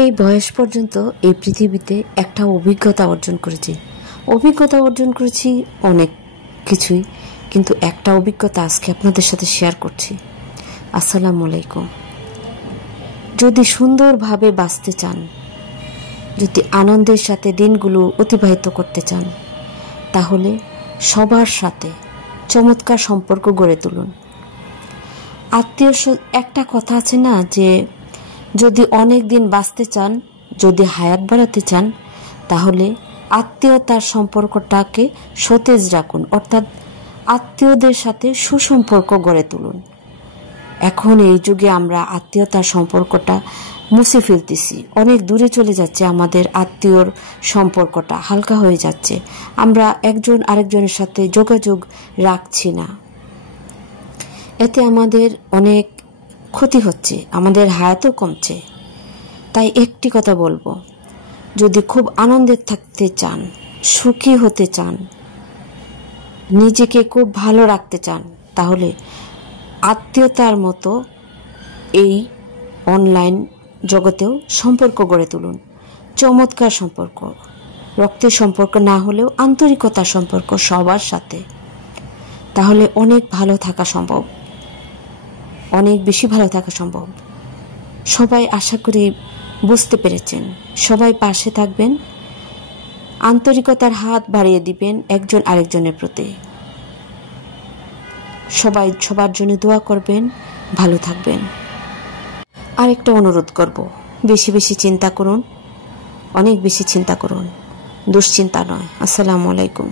এই বয়স পর্যন্ত এই পৃথিবীতে একটা অভিজ্ঞতা অর্জন করেছি অনেক কিছুই, কিন্তু একটা অভিজ্ঞতা আজকে আপনাদের সাথে শেয়ার করছি। আসসালামু আলাইকুম। যদি সুন্দরভাবে বাঁচতে চান, যদি আনন্দের সাথে দিনগুলো অতিবাহিত করতে চান, তাহলে সবার সাথে চমৎকার সম্পর্ক গড়ে তুলুন। একটা কথা আছে না, যে যদি অনেক দিন বাঁচতে চান, যদি হায়াত বাড়াতে চান, তাহলে আত্মীয়তার সম্পর্কটাকে সতেজ রাখুন, অর্থাৎ আত্মীয়দের সাথে সুসম্পর্ক গড়ে তুলুন। এখন এই যুগে আমরা আত্মীয়তার সম্পর্কটা মুছে ফেলতেছি, অনেক দূরে চলে যাচ্ছে, আমাদের আত্মীয়র সম্পর্কটা হালকা হয়ে যাচ্ছে, আমরা একজন আরেকজনের সাথে যোগাযোগ রাখছি না। এতে আমাদের অনেক ক্ষতি হচ্ছে, আমাদের হায়াতও কমছে। তাই একটি কথা বলবো, যদি খুব আনন্দে থাকতে চান, সুখী হতে চান, নিজেকে খুব ভালো রাখতে চান, তাহলে আত্মীয়তার মতো এই অনলাইন জগতেও সম্পর্ক গড়ে তুলুন। চমৎকার সম্পর্ক, রক্তের সম্পর্ক না হলেও আন্তরিকতার সম্পর্ক সবার সাথে, তাহলে অনেক ভালো থাকা সম্ভব, অনেক বেশি ভালো থাকা সম্ভব। সবাই আশা করি বুঝতে পেরেছেন। সবাই পাশে থাকবেন, আন্তরিকতার হাত বাড়িয়ে দিবেন একজন আরেকজনের প্রতি। সবাই সবার জন্য দোয়া করবেন, ভালো থাকবেন। আরেকটা অনুরোধ করব, বেশি বেশি চিন্তা করুন, অনেক বেশি চিন্তা করুন, দুশ্চিন্তা নয়। আসসালামু আলাইকুম।